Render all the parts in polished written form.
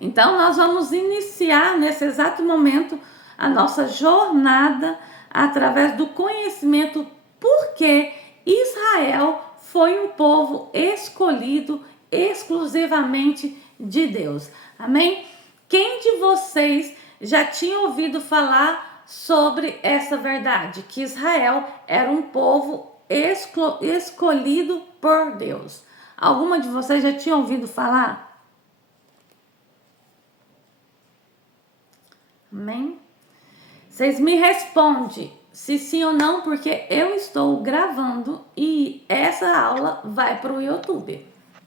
Então, nós vamos iniciar nesse exato momento a nossa jornada através do conhecimento porque Israel foi um povo escolhido exclusivamente de Deus. Amém? Quem de vocês já tinha ouvido falar sobre essa verdade? Que Israel era um povo escolhido por Deus. Alguma de vocês já tinha ouvido falar? Amém? Vocês me respondem se sim ou não, porque eu estou gravando e essa aula vai para o YouTube.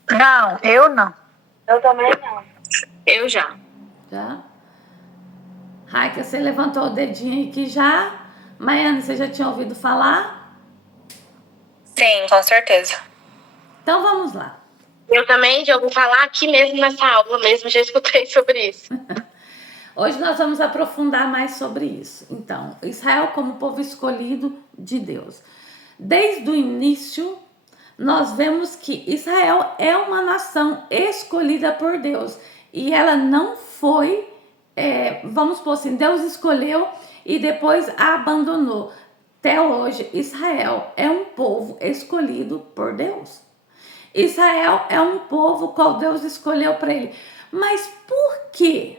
Não, eu não. Eu também não. Eu já. Já? Raika, você levantou o dedinho aqui já. Maiane, você já tinha ouvido falar? Sim, com certeza. Então vamos lá. Eu também já ouvi falar aqui mesmo nessa aula mesmo, já escutei sobre isso. Hoje nós vamos aprofundar mais sobre isso. Então, Israel como povo escolhido de Deus. Desde o início, nós vemos que Israel é uma nação escolhida por Deus. E ela não foi, vamos supor assim, Deus escolheu e depois a abandonou. Até hoje, Israel é um povo escolhido por Deus. Israel é um povo qual Deus escolheu para ele. Mas por quê?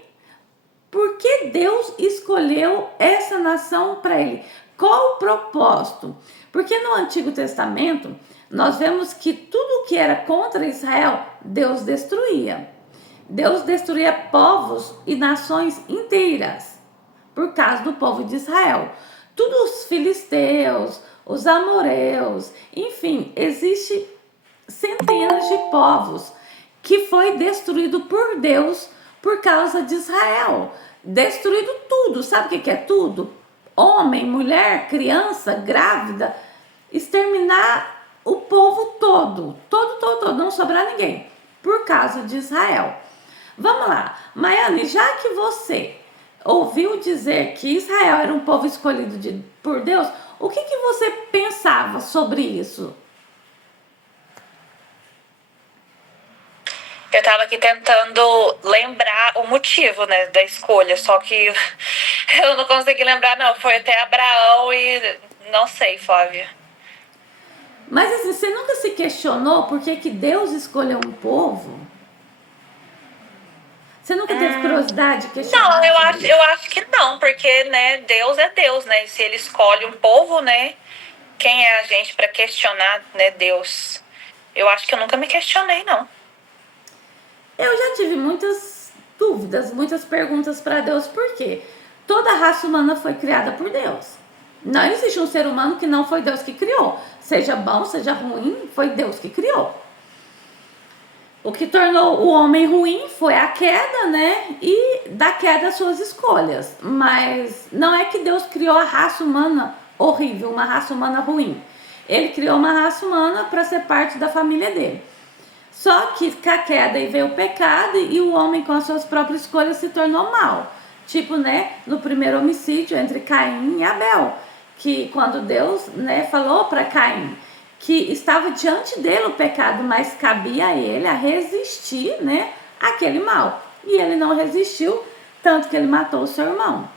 Por que Deus escolheu essa nação para ele? Qual o propósito? Porque no Antigo Testamento, nós vemos que tudo que era contra Israel, Deus destruía. Deus destruía povos e nações inteiras por causa do povo de Israel. Tudo os filisteus, os amoreus, enfim, existe centenas de povos que foi destruído por Deus por causa de Israel. Destruído tudo. Sabe o que é tudo? Homem, mulher, criança, grávida. Exterminar o povo todo. Todo. Não sobrar ninguém. Por causa de Israel. Vamos lá. Maiane, já que você ouviu dizer que Israel era um povo escolhido por Deus, o que você pensava sobre isso? Eu tava aqui tentando lembrar o motivo, né, da escolha, só que eu não consegui lembrar, não. Foi até Abraão e não sei, Flávia. Mas assim, você nunca se questionou por que Deus escolheu um povo? Você nunca teve curiosidade de questionar? Não, eu acho que não, porque, né, Deus é Deus, né? Se ele escolhe um povo, né, quem é a gente para questionar, né, Deus? Eu acho que eu nunca me questionei, não. Eu já tive muitas dúvidas, muitas perguntas para Deus, por quê? Toda raça humana foi criada por Deus. Não existe um ser humano que não foi Deus que criou. Seja bom, seja ruim, foi Deus que criou. O que tornou o homem ruim foi a queda, né? E da queda as suas escolhas. Mas não é que Deus criou a raça humana horrível, uma raça humana ruim. Ele criou uma raça humana para ser parte da família dele. Só que com a queda aí veio o pecado e o homem com as suas próprias escolhas se tornou mal. Tipo, né, no primeiro homicídio entre Caim e Abel, que quando Deus, né, falou para Caim que estava diante dele o pecado, mas cabia a ele a resistir, né, àquele mal. E ele não resistiu, tanto que ele matou o seu irmão,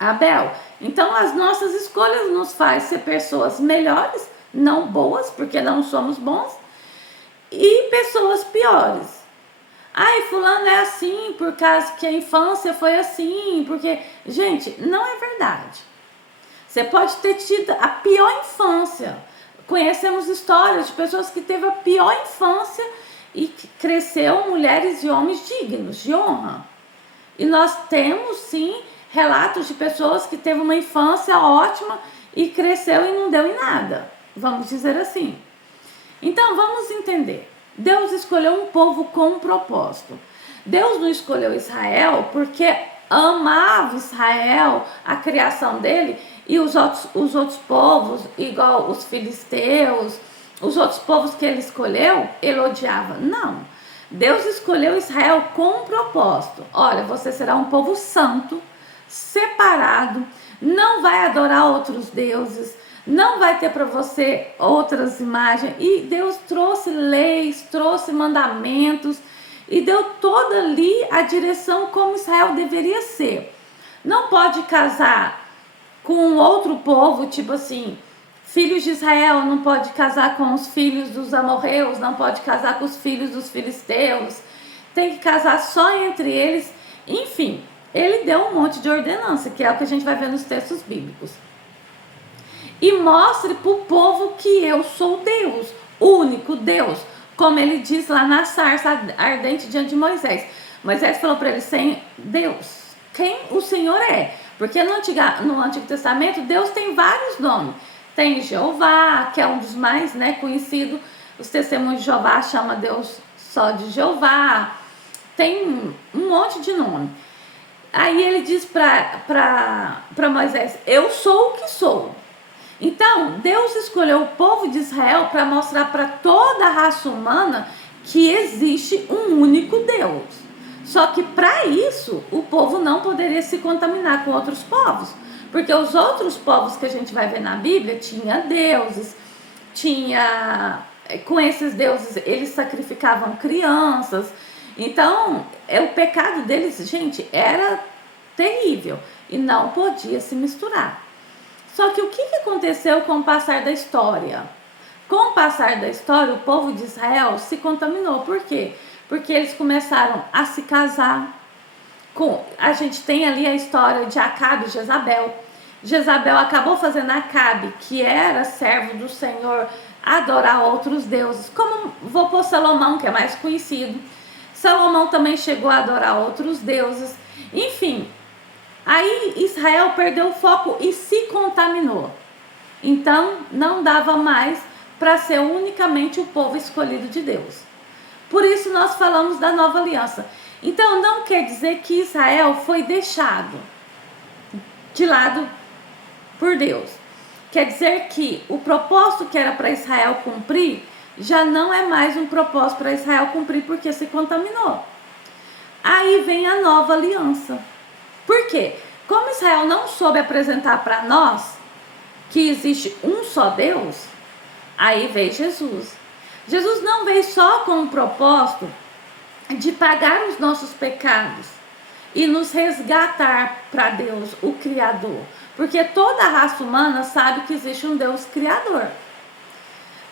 Abel. Então as nossas escolhas nos faz ser pessoas melhores, não boas, porque não somos bons, e pessoas piores. Ai, fulano é assim por causa que a infância foi assim, porque... Gente, não é verdade. Você pode ter tido a pior infância. Conhecemos histórias de pessoas que teve a pior infância e que cresceu mulheres e homens dignos, de honra. E nós temos, sim, relatos de pessoas que teve uma infância ótima e cresceu e não deu em nada. Vamos dizer assim. Então, vamos entender. Deus escolheu um povo com um propósito. Deus não escolheu Israel porque amava Israel, a criação dele, e os outros povos, igual os filisteus, os outros povos que ele escolheu, ele odiava. Não. Deus escolheu Israel com um propósito. Olha, você será um povo santo, separado, não vai adorar outros deuses, não vai ter para você outras imagens. E Deus trouxe leis, trouxe mandamentos e deu toda ali a direção como Israel deveria ser. Não pode casar com outro povo, tipo assim, filhos de Israel não pode casar com os filhos dos amorreus, não pode casar com os filhos dos filisteus, tem que casar só entre eles. Enfim, ele deu um monte de ordenança, que é o que a gente vai ver nos textos bíblicos. E mostre para o povo que eu sou Deus, o único Deus, como ele diz lá na sarça ardente diante de Moisés. Moisés falou para ele, sem Deus, quem o Senhor é? Porque no Antigo Testamento, Deus tem vários nomes. Tem Jeová, que é um dos mais conhecidos. Os testemunhos de Jeová chamam Deus só de Jeová. Tem um monte de nome. Aí ele diz para Moisés, eu sou o que sou. Então, Deus escolheu o povo de Israel para mostrar para toda a raça humana que existe um único Deus. Só que para isso, o povo não poderia se contaminar com outros povos. Porque os outros povos que a gente vai ver na Bíblia, tinha deuses, com esses deuses, eles sacrificavam crianças. Então, o pecado deles, gente, era terrível e não podia se misturar. Só que o que aconteceu com o passar da história? Com o passar da história, o povo de Israel se contaminou. Por quê? Porque eles começaram a se casar. A gente tem ali a história de Acabe e Jezabel. Jezabel acabou fazendo Acabe, que era servo do Senhor, adorar outros deuses. Como vou pôr Salomão, que é mais conhecido. Salomão também chegou a adorar outros deuses. Enfim, aí Israel perdeu o foco e se contaminou. Então, não dava mais para ser unicamente o povo escolhido de Deus. Por isso nós falamos da nova aliança. Então não quer dizer que Israel foi deixado de lado por Deus. Quer dizer que o propósito que era para Israel cumprir já não é mais um propósito para Israel cumprir porque se contaminou. Aí vem a nova aliança. Por quê? Como Israel não soube apresentar para nós que existe um só Deus, aí veio Jesus. Jesus não veio só com o propósito de pagar os nossos pecados e nos resgatar para Deus, o Criador. Porque toda a raça humana sabe que existe um Deus Criador.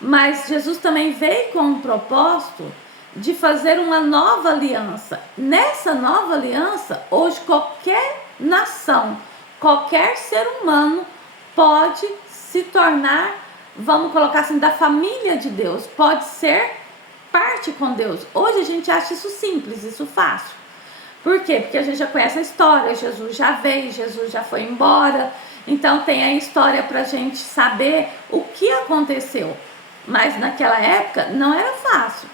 Mas Jesus também veio com o propósito de fazer uma nova aliança. Nessa nova aliança, hoje qualquer nação, qualquer ser humano pode se tornar, vamos colocar assim, da família de Deus, pode ser parte com Deus. Hoje a gente acha isso simples, isso fácil. Por quê? Porque a gente já conhece a história, Jesus já veio, Jesus já foi embora, então tem a história para a gente saber o que aconteceu. Mas naquela época não era fácil.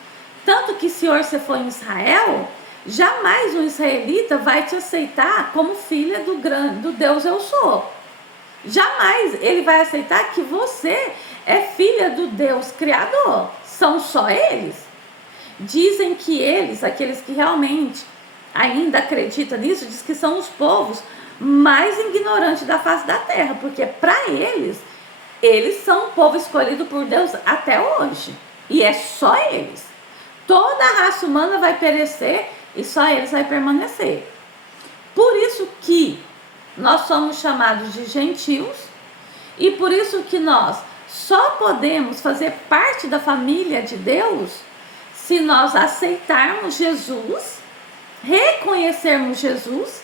Tanto que se hoje você for em Israel, jamais um israelita vai te aceitar como filha do Deus eu sou. Jamais ele vai aceitar que você é filha do Deus Criador. São só eles. Dizem que eles, aqueles que realmente ainda acreditam nisso, diz que são os povos mais ignorantes da face da terra, porque para eles são o povo escolhido por Deus até hoje. E é só eles. Toda a raça humana vai perecer e só eles vai permanecer. Por isso que nós somos chamados de gentios e por isso que nós só podemos fazer parte da família de Deus se nós aceitarmos Jesus, reconhecermos Jesus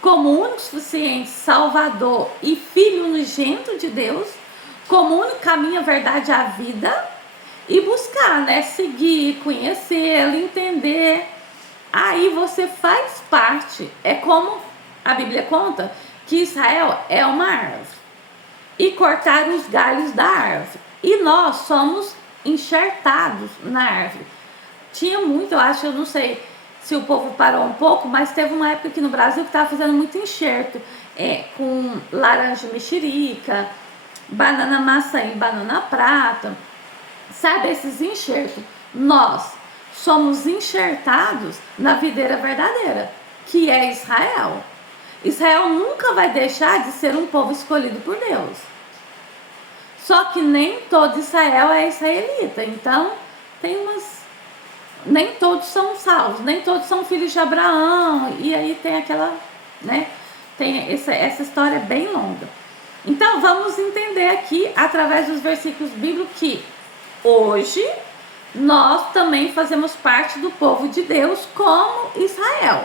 como único, suficiente, Salvador e Filho unigênito de Deus, como único caminho, a verdade, a vida, e buscar, seguir, conhecê-lo, entender. Aí você faz parte. É como a Bíblia conta que Israel é uma árvore e cortaram os galhos da árvore. E nós somos enxertados na árvore. Tinha muito, eu não sei se o povo parou um pouco, mas teve uma época aqui no Brasil que estava fazendo muito enxerto, com laranja mexerica, banana maçã e banana prata. Sabe, esses enxertos? Nós somos enxertados na videira verdadeira, que é Israel. Israel nunca vai deixar de ser um povo escolhido por Deus. Só que nem todo Israel é israelita. Então, tem nem todos são salvos, nem todos são filhos de Abraão, e aí tem aquela, né, tem essa história bem longa. Então vamos entender aqui, através dos versículos bíblicos, que hoje nós também fazemos parte do povo de Deus como Israel.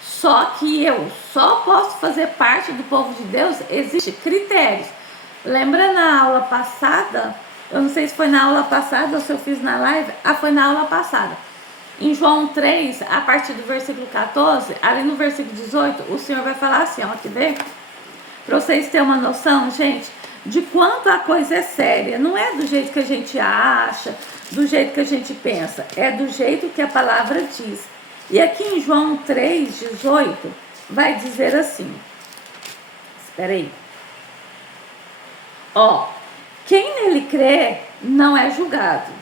Só que eu só posso fazer parte do povo de Deus, existem critérios. Lembra na aula passada, eu não sei se foi na aula passada ou se eu fiz na live, foi na aula passada. Em João 3, a partir do versículo 14, ali no versículo 18, o Senhor vai falar assim, ó, quer ver? Para vocês terem uma noção, gente, de quanto a coisa é séria. Não é do jeito que a gente acha, do jeito que a gente pensa, é do jeito que a palavra diz. E aqui em João 3, 18, vai dizer assim, espera aí, ó, quem nele crê não é julgado.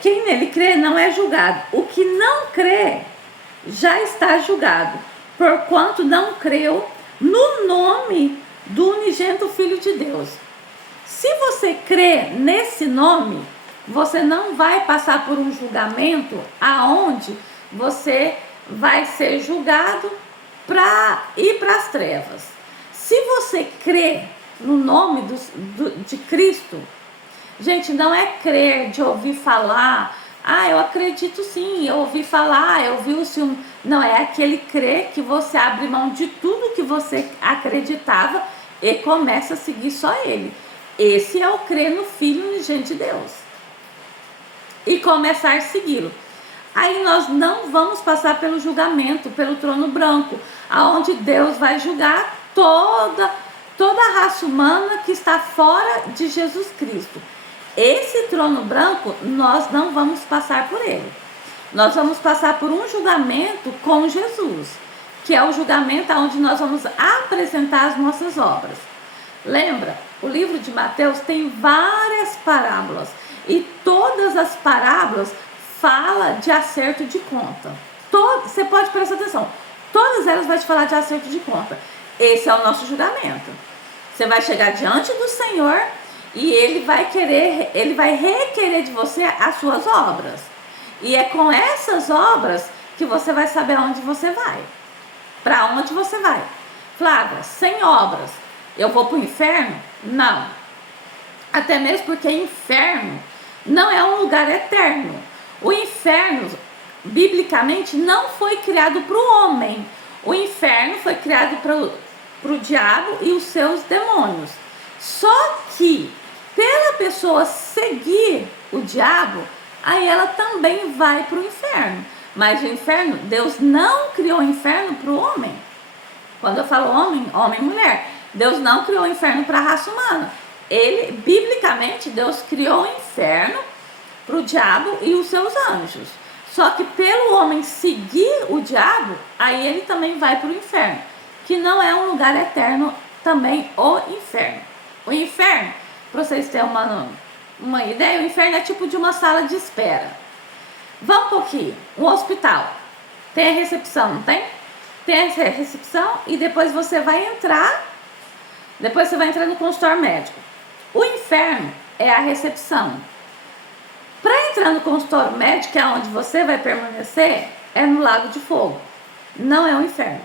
Quem nele crê não é julgado. O que não crê já está julgado, porquanto não creu no nome do unigênito Filho de Deus. Se você crê nesse nome, você não vai passar por um julgamento aonde você vai ser julgado para ir para as trevas. Se você crê no nome de Cristo, gente, não é crer de ouvir falar, eu acredito sim, eu ouvi falar, eu vi o filme. Não, é aquele crer que você abre mão de tudo que você acreditava e começa a seguir só ele. Esse é o crer no Filho unigênito de Deus. E começar a segui-lo. Aí nós não vamos passar pelo julgamento, pelo trono branco, aonde Deus vai julgar toda a raça humana que está fora de Jesus Cristo. Esse trono branco, nós não vamos passar por ele. Nós vamos passar por um julgamento com Jesus, que é o julgamento onde nós vamos apresentar as nossas obras. Lembra? O livro de Mateus tem várias parábolas e todas as parábolas falam de acerto de conta. Você pode prestar atenção, todas elas vão te falar de acerto de conta. Esse é o nosso julgamento. Você vai chegar diante do Senhor e ele vai requerer de você as suas obras. E é com essas obras que você vai saber aonde você vai. Para onde você vai. Flávia, sem obras, eu vou para o inferno? Não. Até mesmo porque inferno não é um lugar eterno. O inferno, biblicamente, não foi criado para o homem. O inferno foi criado para o diabo e os seus demônios. Só que, pela pessoa seguir o diabo, aí ela também vai para o inferno. Mas o inferno, Deus não criou o inferno para o homem. Quando eu falo homem, homem e mulher, Deus não criou o inferno para a raça humana. Biblicamente, Deus criou o inferno para o diabo e os seus anjos. Só que pelo homem seguir o diabo, aí ele também vai para o inferno, que não é um lugar eterno também, o inferno. O inferno, para vocês terem uma ideia, o inferno é tipo de uma sala de espera. Vamos um pouquinho, um hospital, tem a recepção, não tem? Tem a recepção e depois você vai entrar no consultório médico. O inferno é a recepção. Para entrar no consultório médico, que é onde você vai permanecer, é no lago de fogo. Não é o inferno.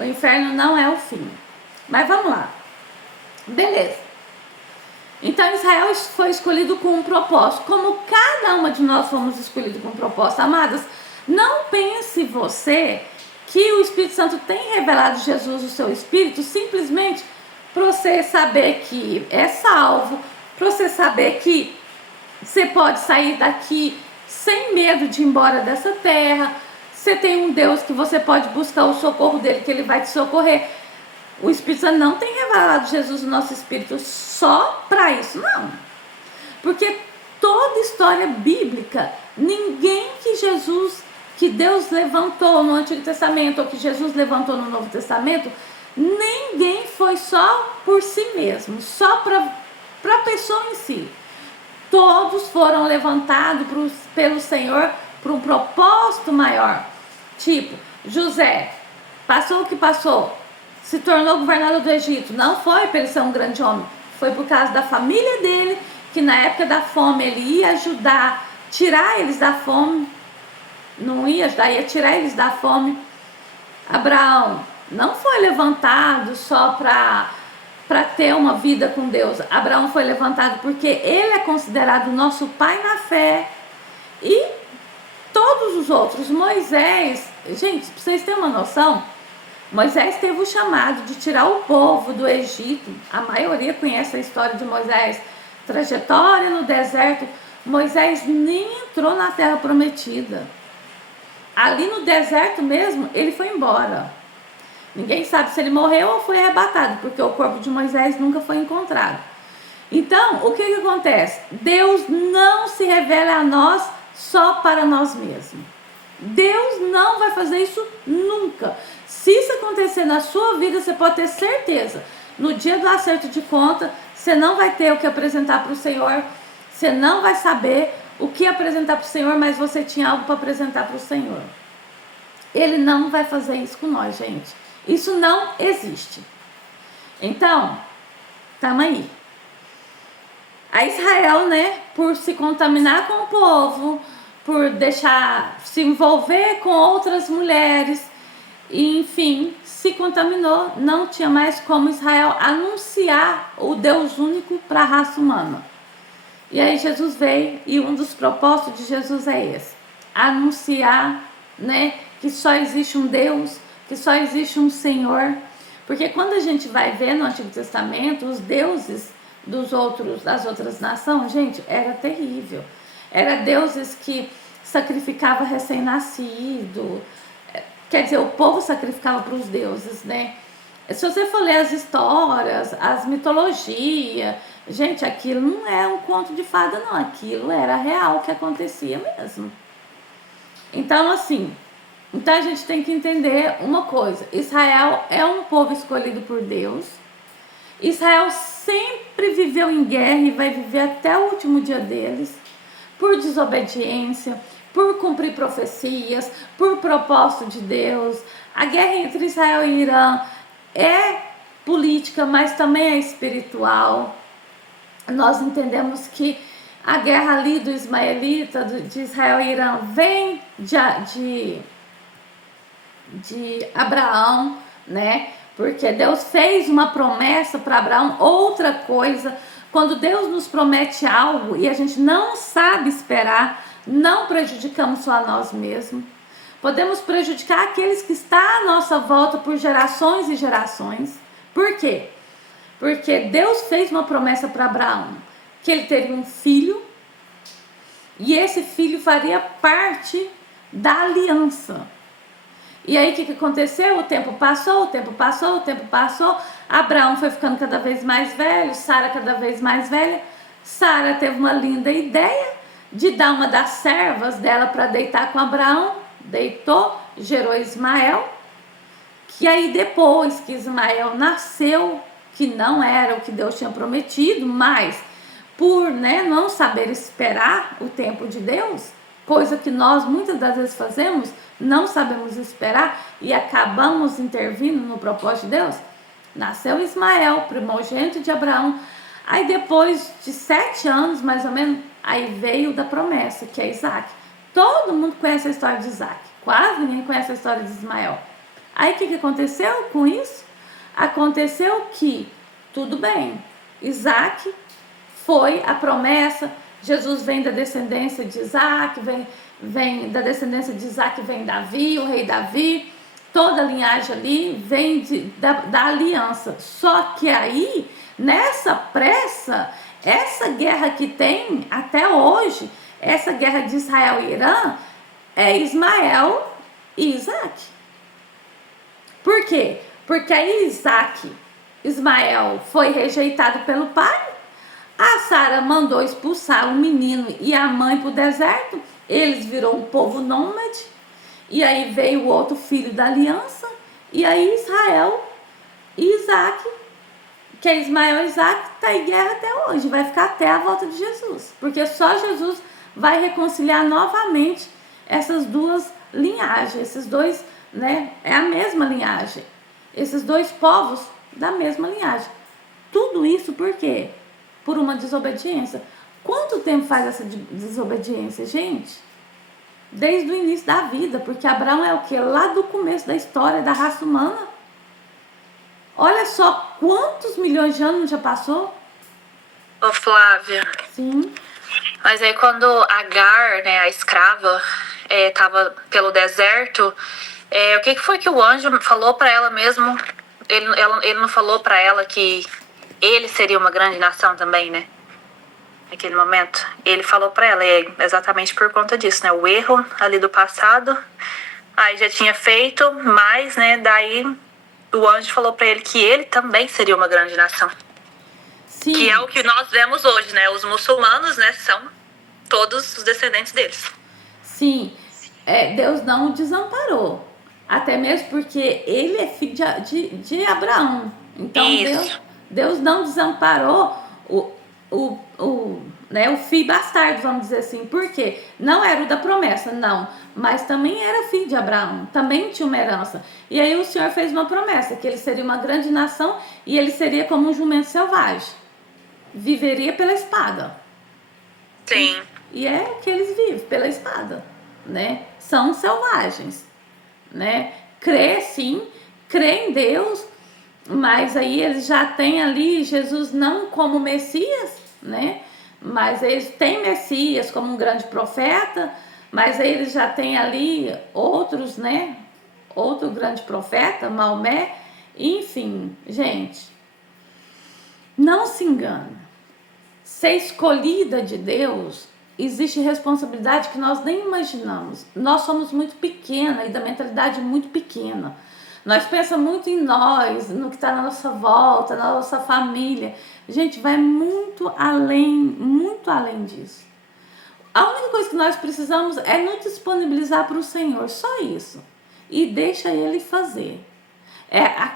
O inferno não é o fim. Mas vamos lá. Beleza. Então Israel foi escolhido com um propósito. Como cada uma de nós fomos escolhidos com um propósito, amadas, não pense você que o Espírito Santo tem revelado Jesus, o seu Espírito, simplesmente para você saber que é salvo, para você saber que você pode sair daqui sem medo de ir embora dessa terra. Você tem um Deus que você pode buscar o socorro dele, que ele vai te socorrer. O Espírito Santo não tem revelado Jesus no nosso espírito só para isso, não. Porque toda história bíblica, ninguém que Deus levantou no Antigo Testamento, ou que Jesus levantou no Novo Testamento, ninguém foi só por si mesmo, só para a pessoa em si. Todos foram levantados pelo Senhor para um propósito maior. Tipo, José, passou o que passou, se tornou governador do Egito. Não foi para ele ser um grande homem, foi por causa da família dele que na época da fome ele ia ajudar, tirar eles da fome, não ia ajudar, ia tirar eles da fome. Abraão não foi levantado só para ter uma vida com Deus. Abraão foi levantado porque ele é considerado nosso pai na fé. E todos os outros, Moisés, gente, para vocês terem uma noção, Moisés teve o chamado de tirar o povo do Egito. A maioria conhece a história de Moisés, trajetória no deserto. Moisés nem entrou na terra prometida. Ali no deserto mesmo, ele foi embora. Ninguém sabe se ele morreu ou foi arrebatado, porque o corpo de Moisés nunca foi encontrado. Então, o que acontece? Deus não se revela a nós só para nós mesmos. Deus não vai fazer isso nunca. Se isso acontecer na sua vida, você pode ter certeza. No dia do acerto de conta, você não vai ter o que apresentar para o Senhor. Você não vai saber o que apresentar para o Senhor, mas você tinha algo para apresentar para o Senhor. Ele não vai fazer isso com nós, gente. Isso não existe. Então, tamo aí. A Israel, né, por se contaminar com o povo, por deixar se envolver com outras mulheres, e, enfim, se contaminou, não tinha mais como Israel anunciar o Deus único para a raça humana. E aí Jesus veio, e um dos propósitos de Jesus é esse: anunciar, né, que só existe um Deus, que só existe um Senhor. Porque quando a gente vai ver no Antigo Testamento, os deuses das outras nações, gente, era terrível. Era deuses que sacrificavam recém-nascido. Quer dizer, o povo sacrificava para os deuses, né? Se você for ler as histórias, as mitologias, gente, aquilo não é um conto de fada, não. Aquilo era real, que acontecia mesmo. Então, assim, a gente tem que entender uma coisa: Israel é um povo escolhido por Deus. Israel sempre viveu em guerra e vai viver até o último dia deles, por desobediência, por cumprir profecias, por propósito de Deus. A guerra entre Israel e Irã é política, mas também é espiritual. Nós entendemos que a guerra ali do ismaelita, de Israel e Irã, vem de Abraão, né? Porque Deus fez uma promessa para Abraão. Outra coisa, quando Deus nos promete algo e a gente não sabe esperar, não prejudicamos só a nós mesmos. Podemos prejudicar aqueles que estão à nossa volta por gerações e gerações. Por quê? Porque Deus fez uma promessa para Abraão, que ele teria um filho, e esse filho faria parte da aliança. E aí o que aconteceu? O tempo passou. Abraão foi ficando cada vez mais velho, Sara cada vez mais velha. Sara teve uma linda ideia de dar uma das servas dela para deitar com Abraão. Deitou, gerou Ismael. Que aí depois que Ismael nasceu, que não era o que Deus tinha prometido, mas por, né, não saber esperar o tempo de Deus, coisa que nós muitas das vezes fazemos, não sabemos esperar e acabamos intervindo no propósito de Deus. Nasceu Ismael, primogênito de Abraão. Aí depois de 7 anos, mais ou menos, aí veio da promessa, que é Isaac. Todo mundo conhece a história de Isaac, quase ninguém conhece a história de Ismael. Aí o que aconteceu com isso? Aconteceu que, tudo bem, Isaac foi a promessa. Jesus vem da descendência de Isaac, vem da descendência de Isaac, vem Davi, o rei Davi, toda a linhagem ali vem da aliança. Só que aí, nessa pressa, essa guerra que tem até hoje, essa guerra de Israel e Irã, é Ismael e Isaac. Por quê? Porque aí Ismael foi rejeitado pelo pai. A Sara mandou expulsar o menino e a mãe para o deserto. Eles viram um povo nômade. E aí veio o outro filho da aliança. E aí Israel e Isaac, que é Ismael e Isaac, está em guerra até hoje. Vai ficar até a volta de Jesus. Porque só Jesus vai reconciliar novamente essas duas linhagens. Esses dois, né? É a mesma linhagem. Esses dois povos da mesma linhagem. Tudo isso por quê? Por uma desobediência. Quanto tempo faz essa desobediência, gente? Desde o início da vida, porque Abraão é o quê? Lá do começo da história da raça humana. Olha só quantos milhões de anos já passou. Ô, Flávia. Sim. Mas aí quando Agar, né, a escrava, tava pelo deserto, o que foi que o anjo falou para ela mesmo? Ele não falou para ela que ele seria uma grande nação também, né? Naquele momento. Ele falou para ela, exatamente por conta disso, né? O erro ali do passado, aí já tinha feito, mas, né, daí o anjo falou para ele que ele também seria uma grande nação. Sim. Que é o que nós vemos hoje, né? Os muçulmanos, né, são todos os descendentes deles. Sim, Deus não o desamparou. Até mesmo porque ele é filho de Abraão. Então Deus não desamparou o filho bastardo, vamos dizer assim. Por quê? Não era o da promessa, não. Mas também era filho de Abraão. Também tinha uma herança. E aí o Senhor fez uma promessa, que ele seria uma grande nação e ele seria como um jumento selvagem. Viveria pela espada. Sim. E é o que eles vivem, pela espada, né? São selvagens, né? Crê sim, crê em Deus, mas aí eles já têm ali Jesus não como Messias, né? Mas eles têm Messias como um grande profeta, mas aí eles já têm ali outros, né? Outro grande profeta, Maomé, enfim, gente, não se engane. Ser escolhida de Deus, existe responsabilidade que nós nem imaginamos. Nós somos muito pequena e da mentalidade muito pequena. Nós pensamos muito em nós, no que está na nossa volta, na nossa família. Gente, vai muito além disso. A única coisa que nós precisamos é nos disponibilizar para o Senhor, só isso. E deixa Ele fazer.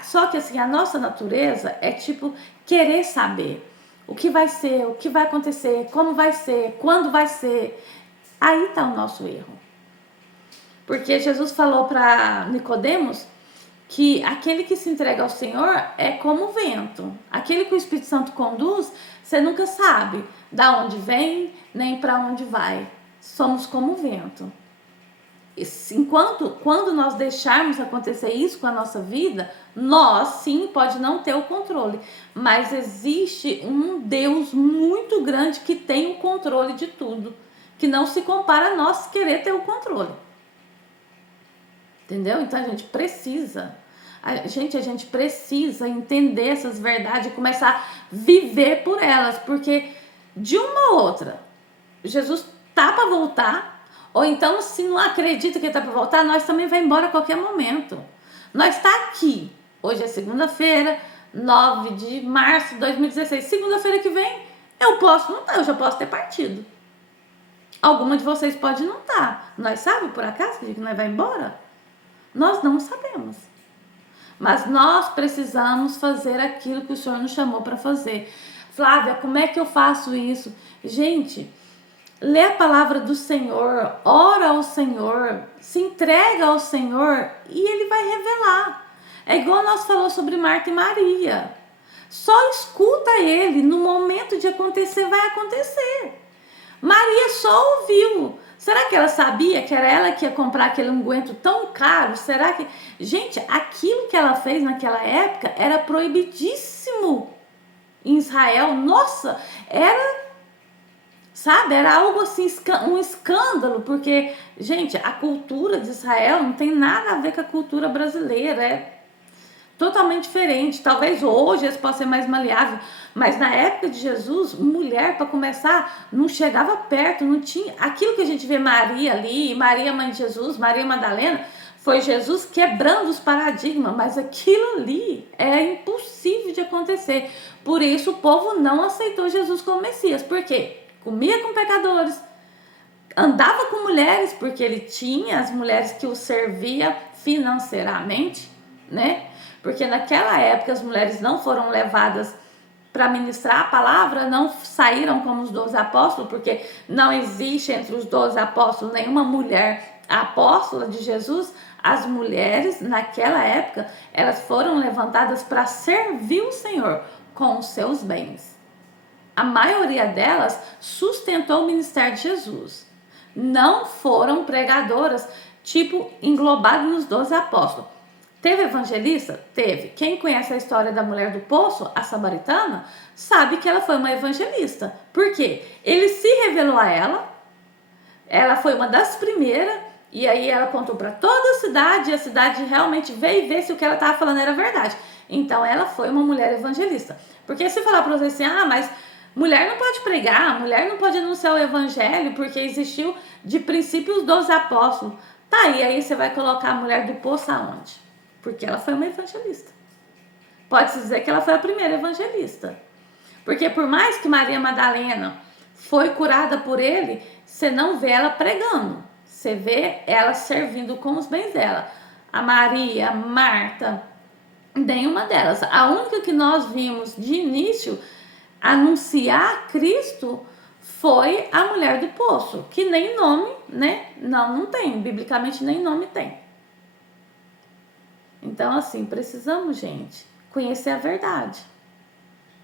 Só que assim, a nossa natureza é tipo querer saber. O que vai ser, o que vai acontecer, como vai ser, quando vai ser. Aí está o nosso erro. Porque Jesus falou para Nicodemos que aquele que se entrega ao Senhor é como o vento. Aquele que o Espírito Santo conduz, você nunca sabe da onde vem, nem para onde vai. Somos como o vento. Quando nós deixarmos acontecer isso com a nossa vida, nós sim pode não ter o controle, mas existe um Deus muito grande que tem o controle de tudo, que não se compara a nós querer ter o controle. Entendeu? Então a gente precisa entender essas verdades e começar a viver por elas, porque de uma ou outra, Jesus tá para voltar. Ou então, se não acredita que ele está para voltar, nós também vai embora a qualquer momento. Nós está aqui. Hoje é segunda-feira, 9 de março de 2016. Segunda-feira que vem, eu já posso ter partido. Alguma de vocês pode não estar. Nós sabemos, por acaso, que nós vai embora? Nós não sabemos. Mas nós precisamos fazer aquilo que o Senhor nos chamou para fazer. Flávia, como é que eu faço isso? Gente, lê a palavra do Senhor, ora ao Senhor, se entrega ao Senhor e Ele vai revelar. É igual nós falamos sobre Marta e Maria. Só escuta Ele, no momento de acontecer, vai acontecer. Maria só ouviu. Será que ela sabia que era ela que ia comprar aquele unguento tão caro? Será que... Gente, aquilo que ela fez naquela época era proibidíssimo em Israel. Nossa, era algo assim, um escândalo, porque, gente, a cultura de Israel não tem nada a ver com a cultura brasileira, é totalmente diferente. Talvez hoje esse possa ser mais maleável, mas na época de Jesus, mulher, para começar, não chegava perto, não tinha. Aquilo que a gente vê Maria ali, Maria mãe de Jesus, Maria Madalena, foi Jesus quebrando os paradigmas, mas aquilo ali é impossível de acontecer. Por isso o povo não aceitou Jesus como Messias. Por quê? Comia com pecadores, andava com mulheres, porque ele tinha as mulheres que o servia financeiramente, né? Porque naquela época as mulheres não foram levadas para ministrar a palavra, não saíram como os 12 apóstolos, porque não existe entre os 12 apóstolos nenhuma mulher apóstola de Jesus. As mulheres naquela época, elas foram levantadas para servir o Senhor com os seus bens. A maioria delas sustentou o ministério de Jesus. Não foram pregadoras, tipo, englobadas nos 12 apóstolos. Teve evangelista? Teve. Quem conhece a história da mulher do poço, a samaritana, sabe que ela foi uma evangelista. Por quê? Ele se revelou a ela foi uma das primeiras, e aí ela contou para toda a cidade, e a cidade realmente veio ver se o que ela estava falando era verdade. Então ela foi uma mulher evangelista. Porque se falar para você assim, mas mulher não pode pregar, mulher não pode anunciar o evangelho, porque existiu de princípio os 12 apóstolos. Tá, e aí você vai colocar a mulher do poço aonde? Porque ela foi uma evangelista. Pode-se dizer que ela foi a primeira evangelista. Porque por mais que Maria Madalena foi curada por ele, você não vê ela pregando. Você vê ela servindo com os bens dela. A Maria, a Marta, nenhuma delas. A única que nós vimos de início anunciar Cristo foi a mulher do poço, que nem nome, né? Não tem. Biblicamente nem nome tem. Então, assim, precisamos, gente, conhecer a verdade.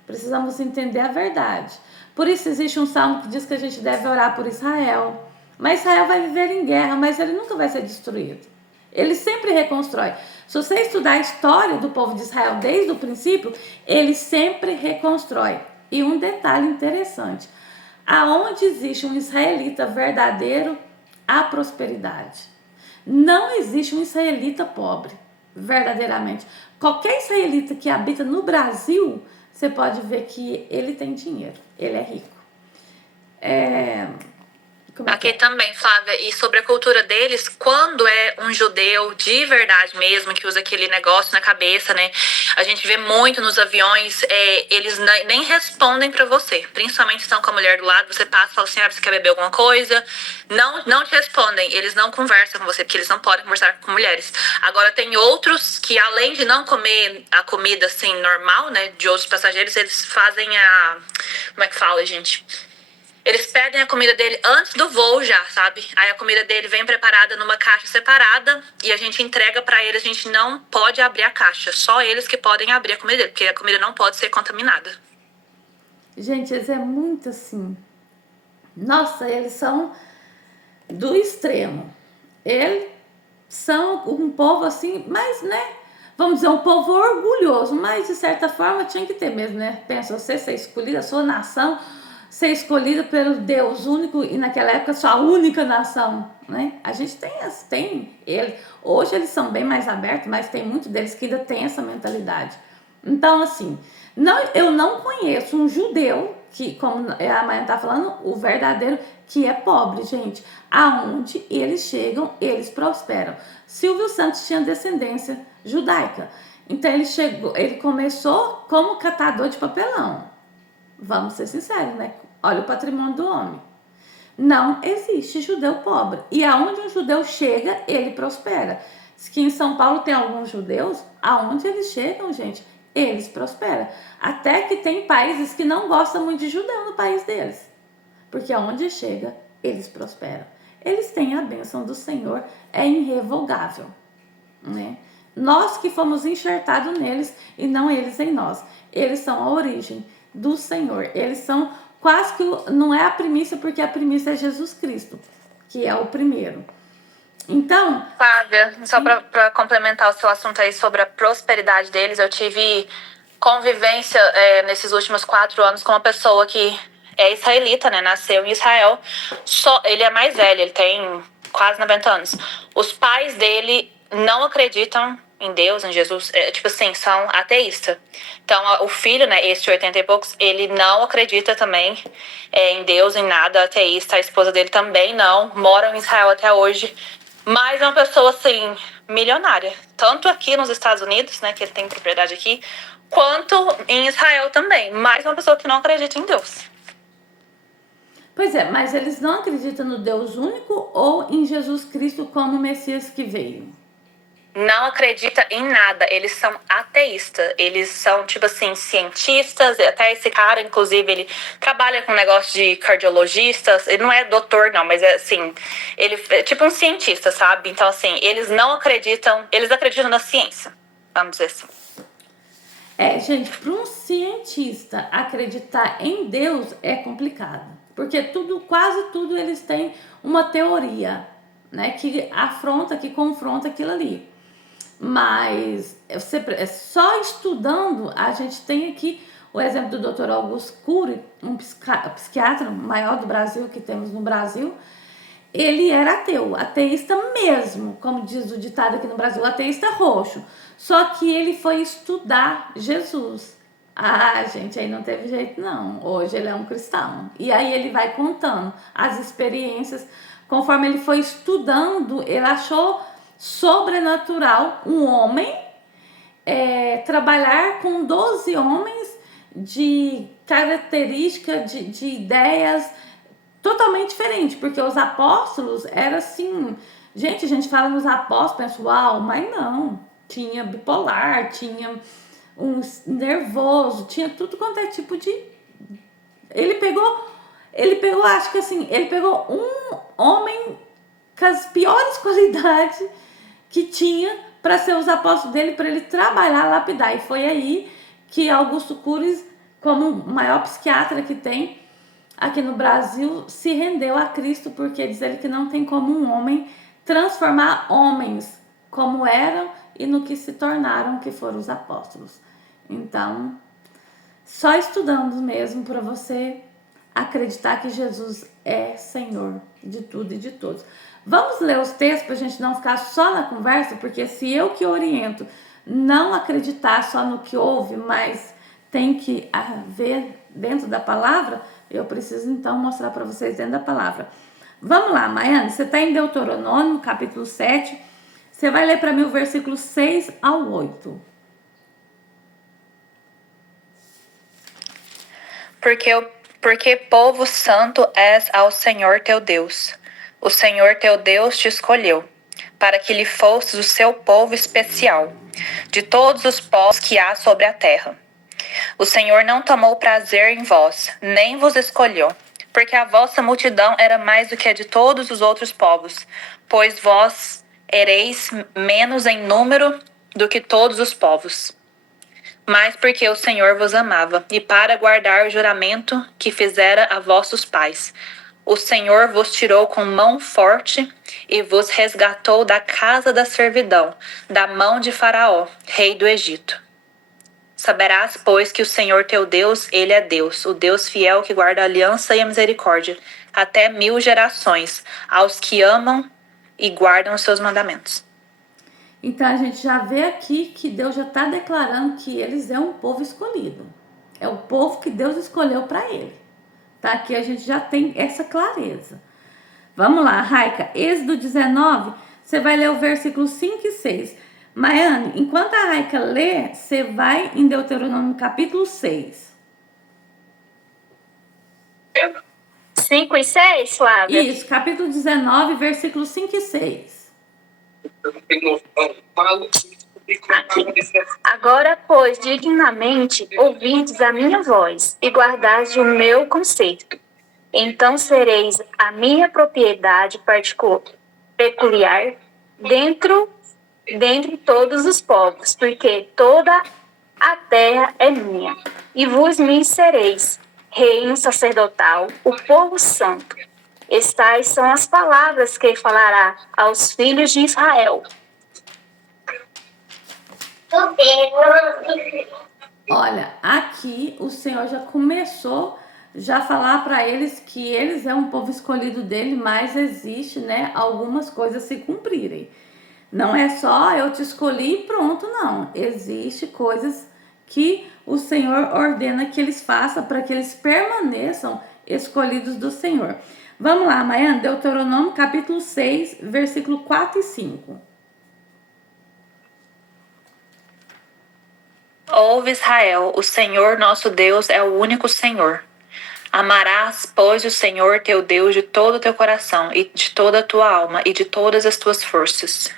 Precisamos entender a verdade. Por isso existe um salmo que diz que a gente deve orar por Israel. Mas Israel vai viver em guerra, mas ele nunca vai ser destruído. Ele sempre reconstrói. Se você estudar a história do povo de Israel desde o princípio, ele sempre reconstrói. E um detalhe interessante. Aonde existe um israelita verdadeiro, há prosperidade. Não existe um israelita pobre. Verdadeiramente. Qualquer israelita que habita no Brasil, você pode ver que ele tem dinheiro, ele é rico. Aqui também, Flávia, e sobre a cultura deles, quando é um judeu de verdade mesmo, que usa aquele negócio na cabeça, né? A gente vê muito nos aviões, eles nem respondem pra você. Principalmente se estão com a mulher do lado, você passa e fala assim, você quer beber alguma coisa? Não te respondem, eles não conversam com você, porque eles não podem conversar com mulheres. Agora tem outros que, além de não comer a comida assim, normal, né, de outros passageiros, eles fazem como é que fala, gente? Eles pedem a comida dele antes do voo já, sabe? Aí a comida dele vem preparada numa caixa separada e a gente entrega pra eles. A gente não pode abrir a caixa. Só eles que podem abrir a comida dele, porque a comida não pode ser contaminada. Gente, eles é muito assim. Nossa, eles são do extremo. Eles são um povo assim, mas, né? Vamos dizer, um povo orgulhoso, mas de certa forma tinha que ter mesmo, né? Pensa, você ser escolhida, a sua nação ser escolhida pelo Deus único e naquela época sua única nação, né? A gente tem ele. Hoje eles são bem mais abertos, mas tem muitos deles que ainda tem essa mentalidade. Então, assim, eu não conheço um judeu que, como a Maia tá falando, o verdadeiro, que é pobre, gente. Aonde eles chegam, eles prosperam. Silvio Santos tinha descendência judaica. Então ele começou como catador de papelão. Vamos ser sinceros, né? Olha o patrimônio do homem. Não existe judeu pobre. E aonde um judeu chega, ele prospera. Que em São Paulo tem alguns judeus, aonde eles chegam, gente, eles prosperam. Até que tem países que não gostam muito de judeu no país deles. Porque aonde chega, eles prosperam. Eles têm a bênção do Senhor, é irrevogável, né? Nós que fomos enxertados neles e não eles em nós. Eles são a origem do Senhor. Eles são quase que, não é a primícia, porque a primícia é Jesus Cristo, que é o primeiro. Então, Flávia, só para complementar o seu assunto aí sobre a prosperidade deles, eu tive convivência nesses últimos 4 anos com uma pessoa que é israelita, né? Nasceu em Israel. Ele é mais velho, ele tem quase 90 anos. Os pais dele não acreditam em Deus, em Jesus, tipo assim, são ateístas. Então, o filho, né, esse de 80 e poucos, ele não acredita também em Deus, em nada, ateísta. A esposa dele também não, moram em Israel até hoje. Mas é uma pessoa, assim, milionária. Tanto aqui nos Estados Unidos, né, que ele tem propriedade aqui, quanto em Israel também. Mas é uma pessoa que não acredita em Deus. Pois é, mas eles não acreditam no Deus único ou em Jesus Cristo como o Messias que veio? Não acredita em nada, eles são ateístas, eles são, tipo assim, cientistas, até esse cara, inclusive, ele trabalha com negócio de cardiologistas, ele não é doutor, não, mas é assim, ele é tipo um cientista, sabe? Então, assim, eles não acreditam, eles acreditam na ciência, vamos dizer assim. Gente, para um cientista acreditar em Deus é complicado, porque quase tudo eles têm uma teoria, né, que afronta, que confronta aquilo ali. Mas só estudando, a gente tem aqui o exemplo do Dr. Augusto Cury, um psiquiatra maior do Brasil, que temos no Brasil. Ele era ateu, ateísta mesmo, como diz o ditado aqui no Brasil, ateísta roxo. Só que ele foi estudar Jesus. Gente, aí não teve jeito não. Hoje ele é um cristão. E aí ele vai contando as experiências. Conforme ele foi estudando, ele achou sobrenatural um homem trabalhar com 12 homens de característica, de ideias totalmente diferente, porque os apóstolos era assim, gente, a gente fala nos apóstolos, pensa, uau, mas não, tinha bipolar, tinha um nervoso, tinha tudo quanto é tipo de... Ele pegou, acho que assim, ele pegou um homem com as piores qualidades que tinha para ser os apóstolos dele, para ele trabalhar, lapidar, e foi aí que Augusto Cury, como o maior psiquiatra que tem aqui no Brasil, se rendeu a Cristo, porque diz ele que não tem como um homem transformar homens como eram e no que se tornaram, que foram os apóstolos. Então, só estudando mesmo para você acreditar que Jesus é Senhor de tudo e de todos. Vamos ler os textos para a gente não ficar só na conversa, porque se eu que oriento não acreditar só no que ouve, mas tem que ver dentro da palavra, eu preciso então mostrar para vocês dentro da palavra. Vamos lá, Maiane, você está em Deuteronômio, capítulo 7. Você vai ler para mim o versículo 6 ao 8. Porque povo santo és ao Senhor teu Deus. O Senhor teu Deus te escolheu, para que lhe fosses o seu povo especial, de todos os povos que há sobre a terra. O Senhor não tomou prazer em vós, nem vos escolheu, porque a vossa multidão era mais do que a de todos os outros povos, pois vós ereis menos em número do que todos os povos. Mas porque o Senhor vos amava, e para guardar o juramento que fizera a vossos pais, o Senhor vos tirou com mão forte e vos resgatou da casa da servidão, da mão de Faraó, rei do Egito. Saberás, pois, que o Senhor teu Deus, Ele é Deus, o Deus fiel que guarda a aliança e a misericórdia, até 1000 gerações, aos que amam e guardam os seus mandamentos. Então a gente já vê aqui que Deus já está declarando que eles é um povo escolhido. É o povo que Deus escolheu para ele. Tá? Aqui a gente já tem essa clareza. Vamos lá, Raika. Êxodo 19, você vai ler o versículo 5 e 6. Maiane, enquanto a Raika lê, você vai em Deuteronômio capítulo 6. 5 e 6, Flávia? Isso, capítulo 19, versículos 5 e 6. Agora, pois, dignamente ouvides a minha voz e guardaste o meu conceito. Então sereis a minha propriedade peculiar dentre todos os povos, porque toda a terra é minha. E vos me sereis reino sacerdotal, o povo santo. Estas são as palavras que falará aos filhos de Israel. Olha, aqui o Senhor já começou a falar para eles que eles é um povo escolhido dele, mas existe, né, algumas coisas se cumprirem. Não é só eu te escolhi e pronto, não. Existe coisas que o Senhor ordena que eles façam para que eles permaneçam escolhidos do Senhor. Vamos lá, Maiane, Deuteronômio capítulo 6, versículo 4 e 5. Ouve, Israel, o Senhor nosso Deus é o único Senhor. Amarás, pois, o Senhor teu Deus de todo o teu coração, e de toda a tua alma, e de todas as tuas forças.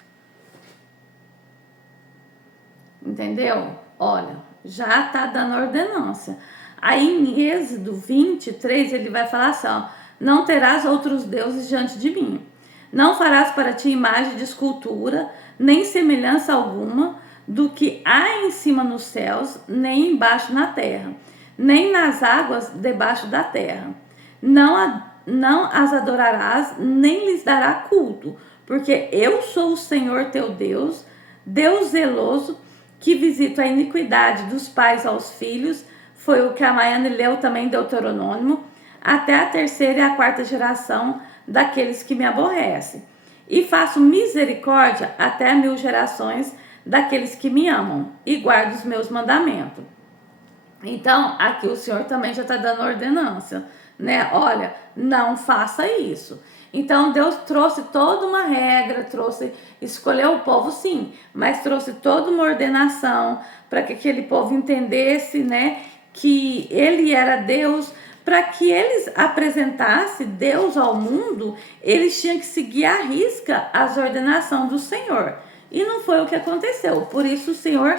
Entendeu? Olha, já tá dando ordenância. Aí em Êxodo 23, ele vai falar assim, ó, não terás outros deuses diante de mim. Não farás para ti imagem de escultura, nem semelhança alguma do que há em cima nos céus, nem embaixo na terra, nem nas águas debaixo da terra. Não as adorarás, nem lhes dará culto, porque eu sou o Senhor teu Deus, Deus zeloso, que visita a iniquidade dos pais aos filhos. Foi o que a Maiane leu também em Deuteronômio, até a terceira e a quarta geração daqueles que me aborrecem. E faço misericórdia até 1000 gerações daqueles que me amam e guardam os meus mandamentos. Então, aqui o Senhor também já está dando ordenança, né? Olha, não faça isso. Então, Deus trouxe toda uma regra, escolheu o povo, sim, mas trouxe toda uma ordenação para que aquele povo entendesse, né, que ele era Deus. Para que eles apresentassem Deus ao mundo, eles tinham que seguir à risca as ordenações do Senhor. E não foi o que aconteceu. Por isso o Senhor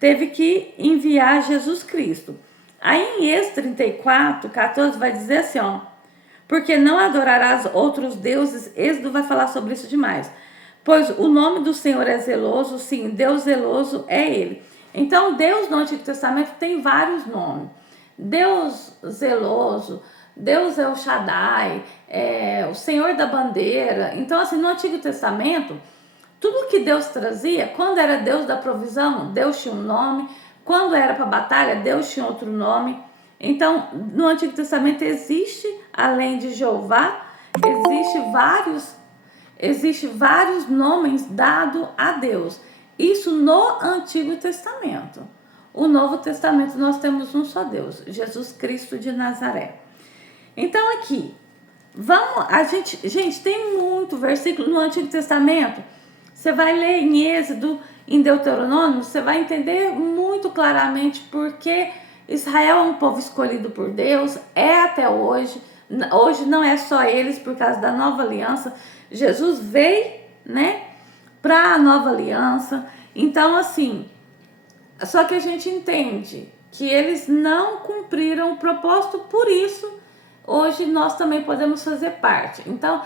teve que enviar Jesus Cristo. Aí em Êxodo 34, 14 vai dizer assim, ó, porque não adorarás outros deuses. Êxodo vai falar sobre isso demais. Pois o nome do Senhor é zeloso, sim, Deus zeloso é Ele. Então Deus no Antigo Testamento tem vários nomes. Deus zeloso, Deus é o Shaddai, o Senhor da bandeira. Então assim, no Antigo Testamento, tudo que Deus trazia, quando era Deus da provisão, Deus tinha um nome. Quando era para batalha, Deus tinha outro nome. Então, no Antigo Testamento existe, além de Jeová, existe vários nomes dados a Deus. Isso no Antigo Testamento. O Novo Testamento nós temos um só Deus, Jesus Cristo de Nazaré. Então aqui, gente, tem muito versículo no Antigo Testamento. Você vai ler em Êxodo, em Deuteronômio, você vai entender muito claramente porque Israel é um povo escolhido por Deus, é até hoje. Hoje não é só eles por causa da nova aliança. Jesus veio, né, para a nova aliança. Então, assim, só que a gente entende que eles não cumpriram o propósito, por isso, hoje nós também podemos fazer parte. Então,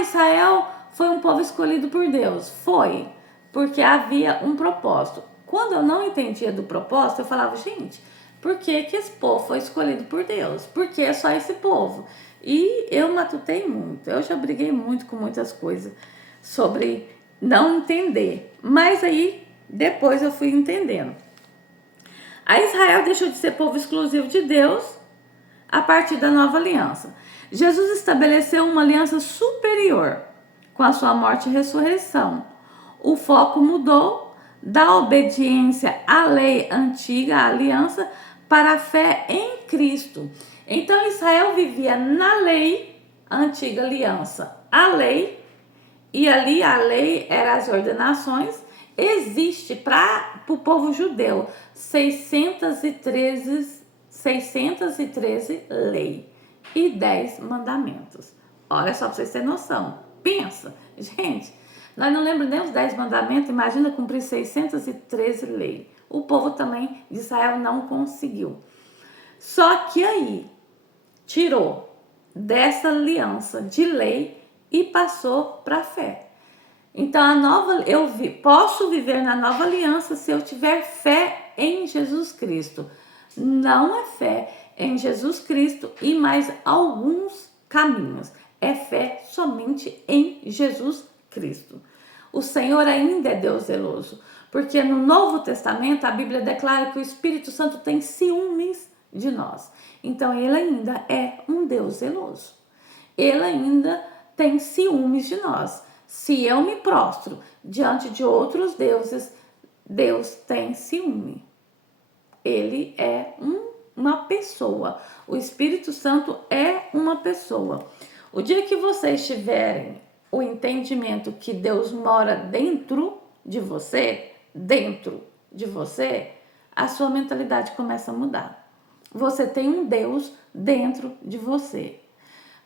Israel foi um povo escolhido por Deus. Foi, porque havia um propósito. Quando eu não entendia do propósito, eu falava, gente, por que esse povo foi escolhido por Deus? Por que só esse povo? E eu matutei muito, eu já briguei muito com muitas coisas sobre não entender. Mas aí, depois eu fui entendendo. A Israel deixou de ser povo exclusivo de Deus a partir da nova aliança. Jesus estabeleceu uma aliança superior com a sua morte e ressurreição. O foco mudou da obediência à lei antiga, à aliança, para a fé em Cristo. Então Israel vivia na lei, a antiga aliança, a lei, e ali a lei eram as ordenações. Existe para o povo judeu 613 leis e 10 mandamentos. Olha só para vocês terem noção. Pensa, gente, nós não lembramos nem os 10 mandamentos, imagina cumprir 613 leis. O povo também de Israel não conseguiu. Só que aí tirou dessa aliança de lei e passou para a fé. Então posso viver na nova aliança se eu tiver fé em Jesus Cristo. Não é fé em Jesus Cristo e mais alguns caminhos. É fé somente em Jesus Cristo. O Senhor ainda é Deus zeloso, porque no Novo Testamento a Bíblia declara que o Espírito Santo tem ciúmes de nós. Então ele ainda é um Deus zeloso. Ele ainda tem ciúmes de nós. Se eu me prostro diante de outros deuses, Deus tem ciúme. Ele é uma pessoa. O Espírito Santo é uma pessoa. O dia que vocês tiverem o entendimento que Deus mora dentro de você, a sua mentalidade começa a mudar. Você tem um Deus dentro de você.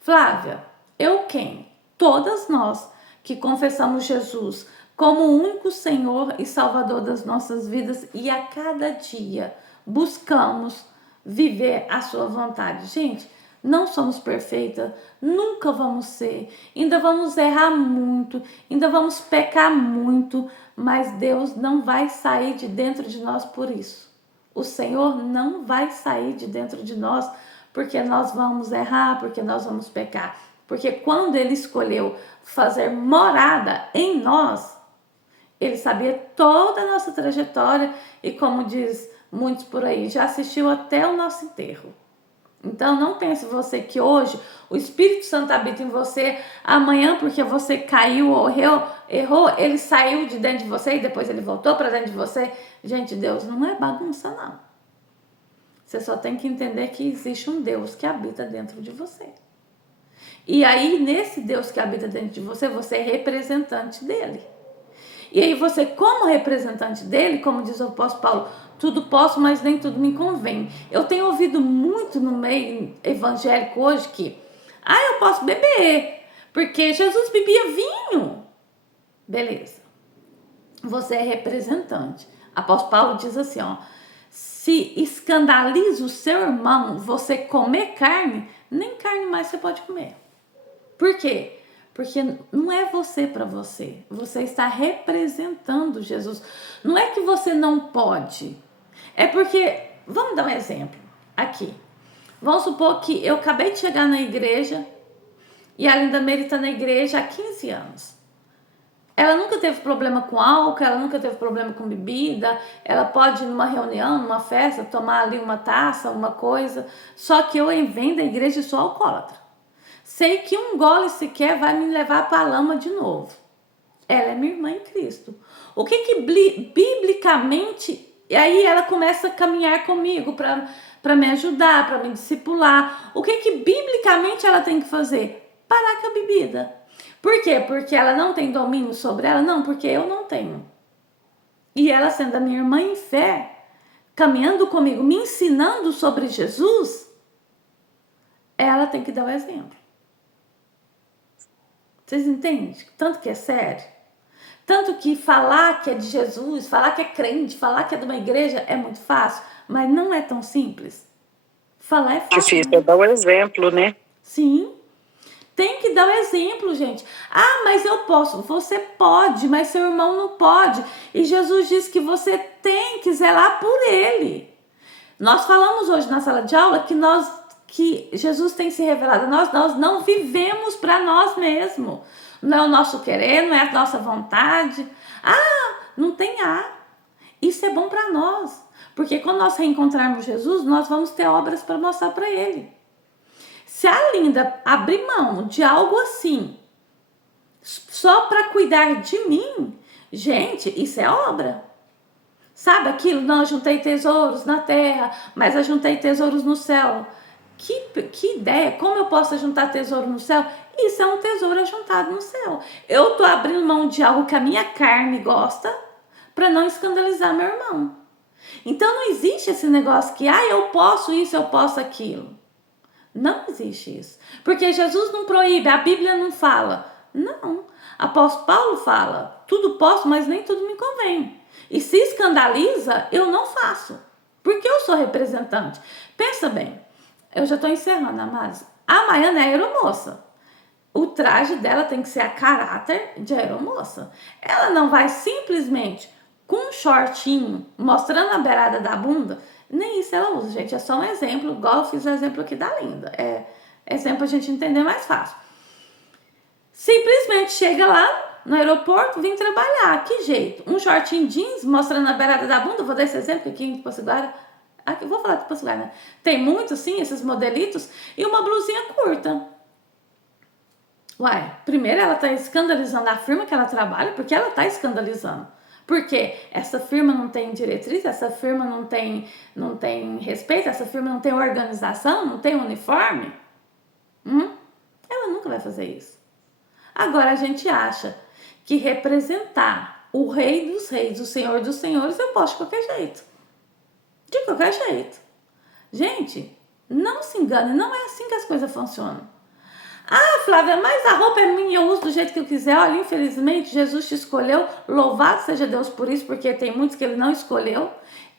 Flávia, eu quem? Todas nós que confessamos Jesus como o único Senhor e Salvador das nossas vidas e a cada dia buscamos viver a sua vontade. Gente, Não somos perfeitas, nunca vamos ser. Ainda vamos errar muito, ainda vamos pecar muito, mas Deus não vai sair de dentro de nós por isso. O Senhor não vai sair de dentro de nós porque nós vamos errar, porque nós vamos pecar. Porque quando Ele escolheu fazer morada em nós, Ele sabia toda a nossa trajetória e, como diz muitos por aí, já assistiu até o nosso enterro. Então não pense você que hoje o Espírito Santo habita em você, amanhã porque você caiu ou errou, ele saiu de dentro de você e depois ele voltou para dentro de você. Gente, Deus não é bagunça não. Você só tem que entender que existe um Deus que habita dentro de você. E aí nesse Deus que habita dentro de você, você é representante dele. E aí você, como representante dele, como diz o apóstolo Paulo, tudo posso, mas nem tudo me convém. Eu tenho ouvido muito no meio evangélico hoje que, eu posso beber, porque Jesus bebia vinho. Beleza. Você é representante. Apóstolo Paulo diz assim, se escandaliza o seu irmão você comer carne, nem carne mais você pode comer. Por quê? Porque não é você para você. Você está representando Jesus. Não é que você não pode. É porque, vamos dar um exemplo aqui. Vamos supor que eu acabei de chegar na igreja e a Linda Meire está na igreja há 15 anos. Ela nunca teve problema com álcool, ela nunca teve problema com bebida. Ela pode ir numa reunião, numa festa, tomar ali uma taça, uma coisa. Só que eu venho da igreja e sou alcoólatra. Sei que um gole sequer vai me levar para a lama de novo. Ela é minha irmã em Cristo. O que biblicamente... E aí ela começa a caminhar comigo para me ajudar, para me discipular. O que biblicamente ela tem que fazer? Parar com a bebida. Por quê? Porque ela não tem domínio sobre ela? Não, porque eu não tenho. E ela sendo a minha irmã em fé, caminhando comigo, me ensinando sobre Jesus, ela tem que dar o exemplo. Vocês entendem? Tanto que é sério. Tanto que falar que é de Jesus, falar que é crente, falar que é de uma igreja é muito fácil, mas não é tão simples. Falar é fácil. Difícil é dar o exemplo, né? Sim. Tem que dar o exemplo, gente. Mas eu posso. Você pode, mas seu irmão não pode. E Jesus diz que você tem que zelar por ele. Nós falamos hoje na sala de aula que Jesus tem se revelado a nós. Nós não vivemos para nós mesmos. Não é o nosso querer, não é a nossa vontade. Não tem Isso é bom para nós. Porque quando nós reencontrarmos Jesus, nós vamos ter obras para mostrar para ele. Se a Linda abrir mão de algo assim, só para cuidar de mim, gente, isso é obra. Sabe aquilo? Não, eu juntei tesouros na terra, mas eu juntei tesouros no céu. Que ideia! Como eu posso juntar tesouro no céu? Isso é um tesouro juntado no céu. Eu tô abrindo mão de algo que a minha carne gosta para não escandalizar meu irmão. Então não existe esse negócio que, eu posso isso, eu posso aquilo. Não existe isso. Porque Jesus não proíbe, a Bíblia não fala. Não. Apóstolo Paulo fala, tudo posso, mas nem tudo me convém. E se escandaliza, eu não faço. Porque eu sou representante. Pensa bem, eu já estou encerrando, amados. A Maiana é aeromoça. O traje dela tem que ser a caráter de aeromoça. Ela não vai simplesmente com um shortinho, mostrando a beirada da bunda. Nem isso ela usa, gente. É só um exemplo, igual eu fiz o exemplo aqui da Linda. É exemplo pra gente entender mais fácil. Simplesmente chega lá no aeroporto, vim trabalhar. Que jeito? Um shortinho jeans, mostrando a beirada da bunda. Vou dar esse exemplo aqui em Potiguara. Aqui, vou falar de Potiguara, né? Tem muito, sim, esses modelitos. E uma blusinha curta. Primeiro ela tá escandalizando a firma que ela trabalha, porque ela tá escandalizando. Porque essa firma não tem diretriz, essa firma não tem respeito, essa firma não tem organização, não tem uniforme. Ela nunca vai fazer isso. Agora a gente acha que representar o Rei dos Reis, o Senhor dos Senhores, eu posso de qualquer jeito. De qualquer jeito. Gente, não se engane, não é assim que as coisas funcionam. Ah, Flávia, mas a roupa é minha, eu uso do jeito que eu quiser. Olha, infelizmente, Jesus te escolheu. Louvado seja Deus por isso, porque tem muitos que ele não escolheu.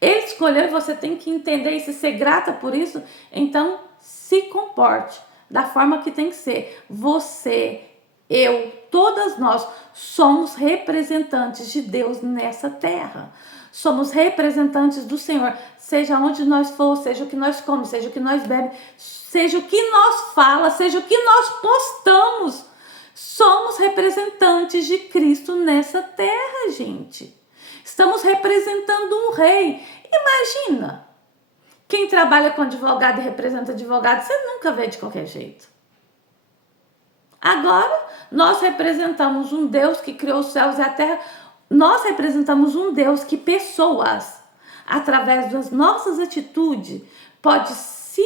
Ele escolheu e você tem que entender e se ser grata por isso. Então, se comporte da forma que tem que ser. Você, eu, todas nós somos representantes de Deus nessa terra. Somos representantes do Senhor, seja onde nós for, seja o que nós comemos, seja o que nós bebemos, seja o que nós fala, seja o que nós postamos. Somos representantes de Cristo nessa terra, gente. Estamos representando um rei. Imagina, quem trabalha com advogado e representa advogado, você nunca vê de qualquer jeito. Agora, nós representamos um Deus que criou os céus e a terra. Nós representamos um Deus que pessoas, através das nossas atitudes, pode se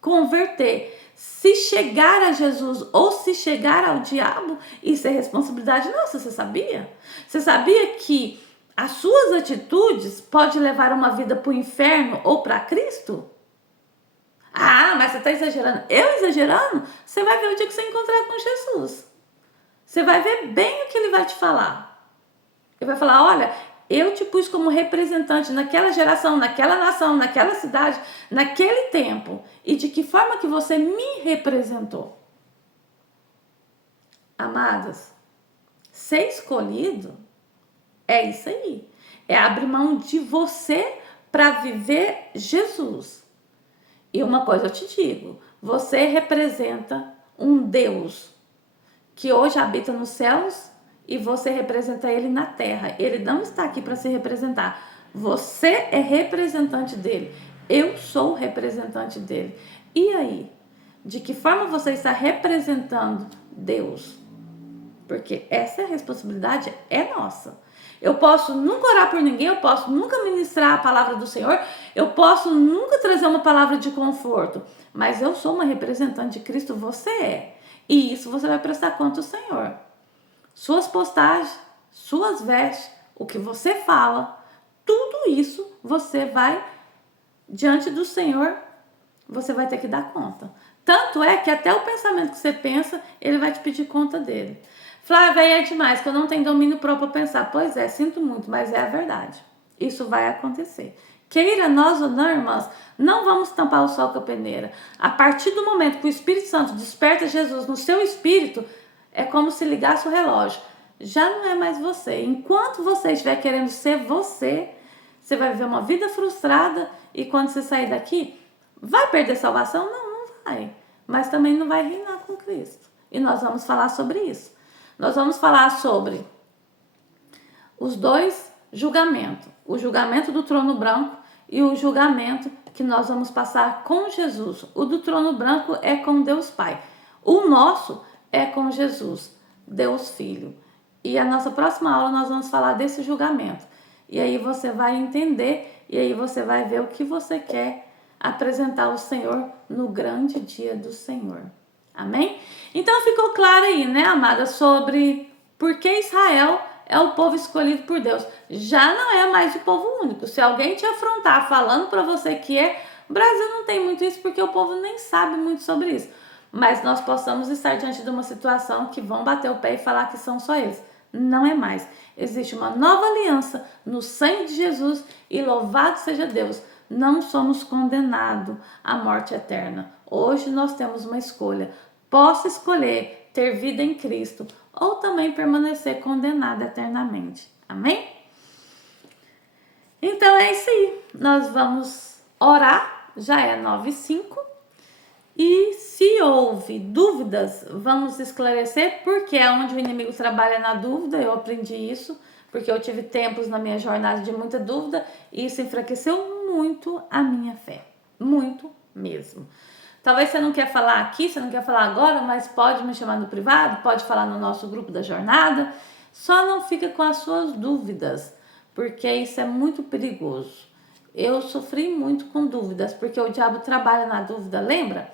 converter. Se chegar a Jesus ou se chegar ao diabo, isso é responsabilidade nossa, você sabia? Você sabia que as suas atitudes podem levar uma vida para o inferno ou para Cristo? Ah, mas você está exagerando. Eu exagerando? Você vai ver o dia que você encontrar com Jesus. Você vai ver bem o que ele vai te falar. Ele vai falar, olha, eu te pus como representante naquela geração, naquela nação, naquela cidade, naquele tempo. E de que forma que você me representou? Amadas, ser escolhido é isso aí. É abrir mão de você para viver Jesus. E uma coisa eu te digo, você representa um Deus que hoje habita nos céus e você representa ele na terra. Ele não está aqui para se representar. Você é representante dele. Eu sou representante dele. E aí? De que forma você está representando Deus? Porque essa responsabilidade é nossa. Eu posso nunca orar por ninguém, eu posso nunca ministrar a palavra do Senhor, eu posso nunca trazer uma palavra de conforto, mas eu sou uma representante de Cristo, você é. E isso você vai prestar conta ao Senhor. Suas postagens, suas vestes, o que você fala, tudo isso você vai, diante do Senhor, você vai ter que dar conta. Tanto é que até o pensamento que você pensa, ele vai te pedir conta dele. Flávia, é demais, que eu não tenho domínio próprio para pensar. Pois é, sinto muito, mas é a verdade. Isso vai acontecer. Queira nós ou não, irmãs, não vamos tampar o sol com a peneira. A partir do momento que o Espírito Santo desperta Jesus no seu espírito, é como se ligasse o relógio. Já não é mais você. Enquanto você estiver querendo ser você, você vai viver uma vida frustrada e quando você sair daqui, vai perder salvação? Não, não vai. Mas também não vai reinar com Cristo. E nós vamos falar sobre isso. Nós vamos falar sobre os dois julgamentos. O julgamento do trono branco e o julgamento que nós vamos passar com Jesus. O do trono branco é com Deus Pai. O nosso é com Jesus, Deus Filho. E a nossa próxima aula nós vamos falar desse julgamento. E aí você vai entender e aí você vai ver o que você quer apresentar ao Senhor no grande dia do Senhor. Amém? Então ficou claro aí, né, amada, sobre por que Israel é o povo escolhido por Deus. Já não é mais o povo único. Se alguém te afrontar falando para você que é, o Brasil não tem muito isso porque o povo nem sabe muito sobre isso. Mas nós possamos estar diante de uma situação que vão bater o pé e falar que são só eles. Não é mais. Existe uma nova aliança no sangue de Jesus e louvado seja Deus. Não somos condenados à morte eterna. Hoje nós temos uma escolha. Posso escolher ter vida em Cristo ou também permanecer condenado eternamente. Amém? Então é isso aí. Nós vamos orar. Já é 9h05. E se houve dúvidas, vamos esclarecer, porque é onde o inimigo trabalha na dúvida. Eu aprendi isso, porque eu tive tempos na minha jornada de muita dúvida e isso enfraqueceu muito a minha fé. Muito mesmo. Talvez você não quer falar aqui, você não quer falar agora, mas pode me chamar no privado, pode falar no nosso grupo da jornada. Só não fica com as suas dúvidas, porque isso é muito perigoso. Eu sofri muito com dúvidas, porque o diabo trabalha na dúvida, lembra?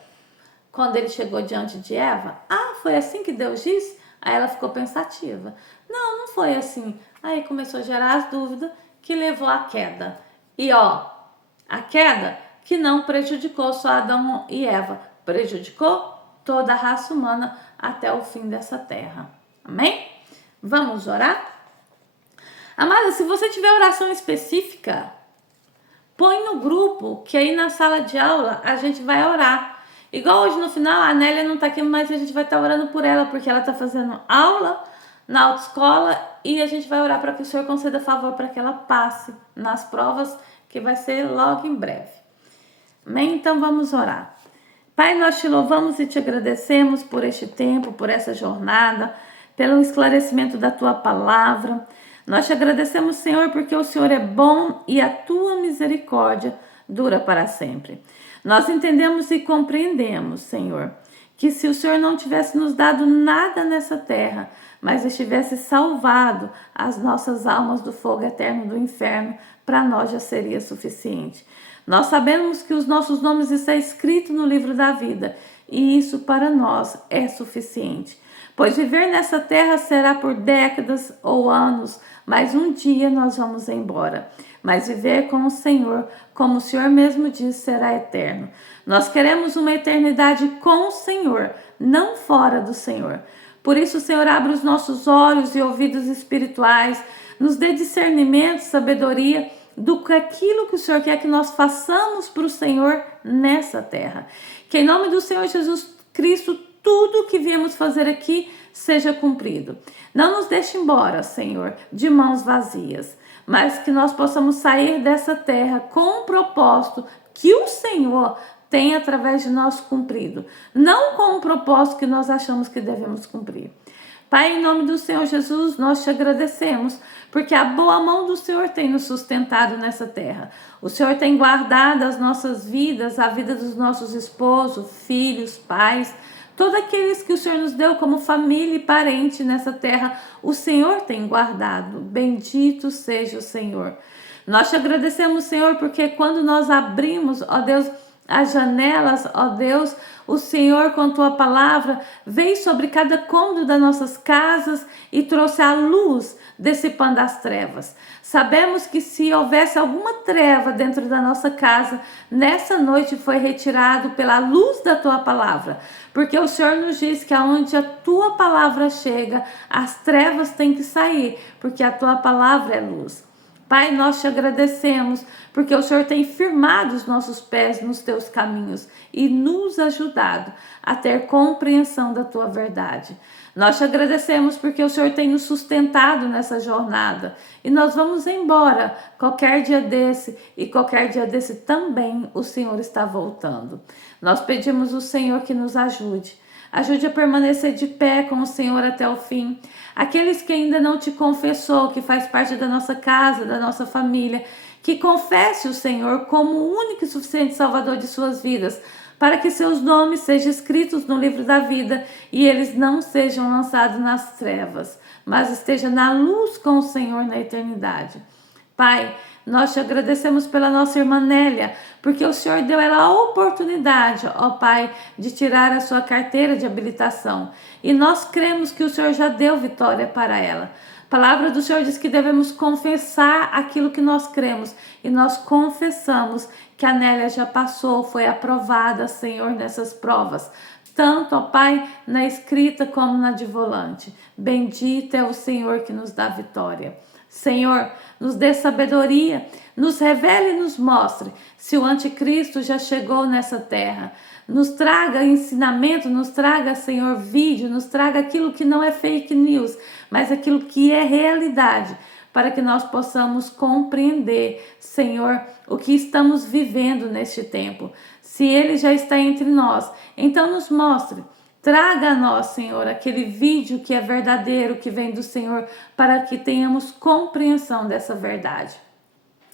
Quando ele chegou diante de Eva, foi assim que Deus disse? Aí ela ficou pensativa. Não, não foi assim. Aí começou a gerar as dúvidas que levou à queda. E a queda que não prejudicou só Adão e Eva, prejudicou toda a raça humana até o fim dessa terra. Amém? Vamos orar? Amada, se você tiver oração específica, põe no grupo, que aí na sala de aula a gente vai orar. Igual hoje no final, a Nélia não tá aqui, mas a gente vai estar orando por ela, porque ela tá fazendo aula na autoescola e a gente vai orar para que o Senhor conceda favor para que ela passe nas provas, que vai ser logo em breve. Amém? Então vamos orar. Pai, nós te louvamos e te agradecemos por este tempo, por essa jornada, pelo esclarecimento da tua palavra. Nós te agradecemos, Senhor, porque o Senhor é bom e a tua misericórdia dura para sempre. Nós entendemos e compreendemos, Senhor, que se o Senhor não tivesse nos dado nada nessa terra, mas estivesse salvado as nossas almas do fogo eterno do inferno, para nós já seria suficiente. Nós sabemos que os nossos nomes estão escritos no livro da vida, e isso para nós é suficiente. Pois viver nessa terra será por décadas ou anos, mas um dia nós vamos embora. Mas viver com o Senhor, como o Senhor mesmo diz, será eterno. Nós queremos uma eternidade com o Senhor, não fora do Senhor. Por isso, Senhor, abre os nossos olhos e ouvidos espirituais, nos dê discernimento, sabedoria, aquilo que o Senhor quer que nós façamos para o Senhor nessa terra. Que em nome do Senhor Jesus Cristo, tudo que viemos fazer aqui seja cumprido. Não nos deixe embora, Senhor, de mãos vazias, mas que nós possamos sair dessa terra com um propósito que o Senhor tem através de nós cumprido, não com um propósito que nós achamos que devemos cumprir. Pai, em nome do Senhor Jesus, nós te agradecemos, porque a boa mão do Senhor tem nos sustentado nessa terra. O Senhor tem guardado as nossas vidas, a vida dos nossos esposos, filhos, pais, todos aqueles que o Senhor nos deu como família e parente nessa terra, o Senhor tem guardado. Bendito seja o Senhor. Nós te agradecemos, Senhor, porque quando nós abrimos, ó Deus, as janelas, ó Deus, o Senhor com tua palavra veio sobre cada cômodo das nossas casas e trouxe a luz dissipando as trevas. Sabemos que se houvesse alguma treva dentro da nossa casa, nessa noite foi retirado pela luz da tua palavra, porque o Senhor nos diz que aonde a tua palavra chega, as trevas têm que sair, porque a tua palavra é luz. Pai, nós te agradecemos, porque o Senhor tem firmado os nossos pés nos teus caminhos e nos ajudado a ter compreensão da tua verdade. Nós te agradecemos porque o Senhor tem nos sustentado nessa jornada e nós vamos embora qualquer dia desse e qualquer dia desse também o Senhor está voltando. Nós pedimos ao Senhor que nos ajude. Ajude a permanecer de pé com o Senhor até o fim. Aqueles que ainda não te confessou, que faz parte da nossa casa, da nossa família, que confesse o Senhor como o único e suficiente Salvador de suas vidas, para que seus nomes sejam escritos no livro da vida e eles não sejam lançados nas trevas, mas estejam na luz com o Senhor na eternidade. Pai, nós te agradecemos pela nossa irmã Nélia, porque o Senhor deu ela a oportunidade, ó Pai, de tirar a sua carteira de habilitação. E nós cremos que o Senhor já deu vitória para ela. A palavra do Senhor diz que devemos confessar aquilo que nós cremos. E nós confessamos que a Nélia já passou, foi aprovada, Senhor, nessas provas. Tanto, ó Pai, na escrita como na de volante. Bendito é o Senhor que nos dá vitória. Senhor, nos dê sabedoria, nos revele e nos mostre se o anticristo já chegou nessa terra. Nos traga ensinamento, nos traga, Senhor, vídeo, nos traga aquilo que não é fake news, mas aquilo que é realidade, para que nós possamos compreender, Senhor, o que estamos vivendo neste tempo. Se Ele já está entre nós, então nos mostre. Traga a nós, Senhor, aquele vídeo que é verdadeiro, que vem do Senhor, para que tenhamos compreensão dessa verdade.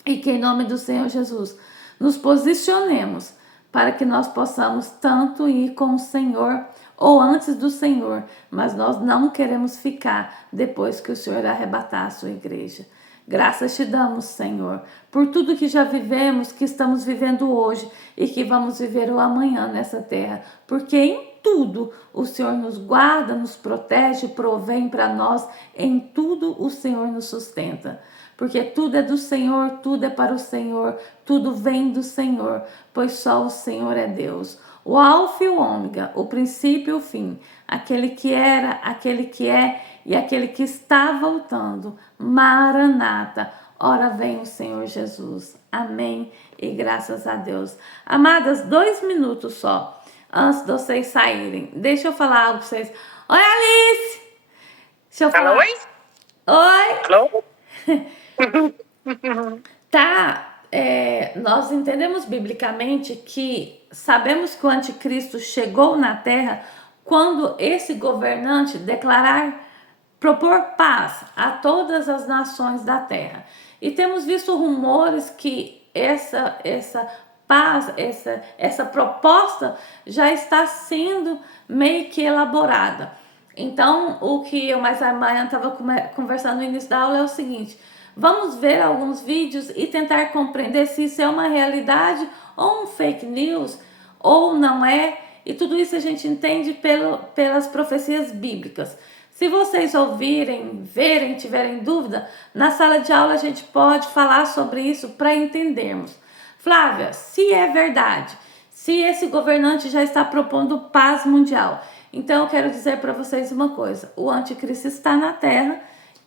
E que em nome do Senhor Jesus, nos posicionemos para que nós possamos tanto ir com o Senhor ou antes do Senhor, mas nós não queremos ficar depois que o Senhor arrebatar a sua igreja. Graças te damos, Senhor, por tudo que já vivemos, que estamos vivendo hoje e que vamos viver o amanhã nessa terra, porque em tudo o Senhor nos guarda, nos protege, provém para nós, em tudo o Senhor nos sustenta. Porque tudo é do Senhor, tudo é para o Senhor, tudo vem do Senhor, pois só o Senhor é Deus. o alfa e o ômega, o princípio e o fim, aquele que era, aquele que é e aquele que está voltando. Maranata, ora vem o Senhor Jesus. Amém e graças a Deus. Amadas, 2 minutos só, antes de vocês saírem. Deixa eu falar algo para vocês. Oi, Alice! Deixa eu falar. Oi? Oi! Alô? Tá, nós entendemos biblicamente que sabemos que o anticristo chegou na terra quando esse governante propor paz a todas as nações da terra. E temos visto rumores que essa paz, essa proposta já está sendo meio que elaborada. Então, o que eu mais a Maia estava conversando no início da aula é o seguinte: vamos ver alguns vídeos e tentar compreender se isso é uma realidade ou um fake news ou não é. E tudo isso a gente entende pelas profecias bíblicas. Se vocês ouvirem, verem, tiverem dúvida, na sala de aula a gente pode falar sobre isso para entendermos. Flávia, se é verdade, se esse governante já está propondo paz mundial, então eu quero dizer para vocês uma coisa: o anticristo está na terra,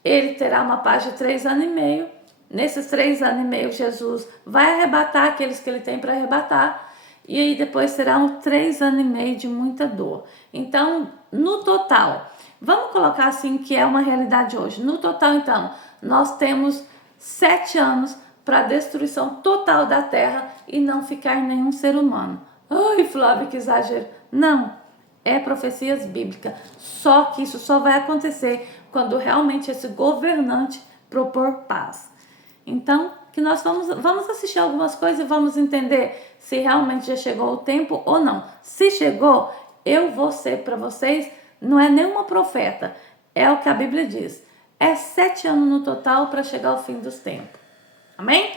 ele terá uma paz de 3 anos e meio. Nesses 3 anos e meio, Jesus vai arrebatar aqueles que ele tem para arrebatar. E aí depois serão 3 anos e meio de muita dor. Então, no total, vamos colocar assim que é uma realidade hoje. No total, então, nós temos 7 anos para a destruição total da terra e não ficar nenhum ser humano. Ai, Flávia, que exagero. Não, é profecias bíblicas. Só que isso só vai acontecer quando realmente esse governante propor paz. Então, que nós vamos assistir algumas coisas e vamos entender se realmente já chegou o tempo ou não. Se chegou, eu vou ser para vocês, não é nenhuma profeta, é o que a Bíblia diz. É 7 anos no total para chegar ao fim dos tempos. Amém?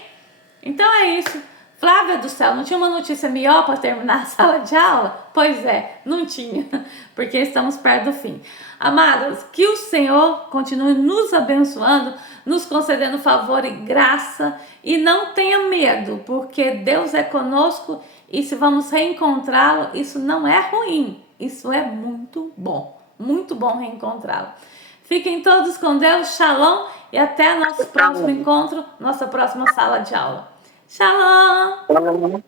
Então é isso. Flávia do céu, não tinha uma notícia melhor para terminar a sala de aula? Pois é, não tinha, porque estamos perto do fim. Amados, que o Senhor continue nos abençoando, nos concedendo favor e graça, e não tenha medo, porque Deus é conosco, e se vamos reencontrá-lo, isso não é ruim, isso é muito bom reencontrá-lo. Fiquem todos com Deus, shalom, e até nosso próximo encontro, nossa próxima sala de aula. Shalom!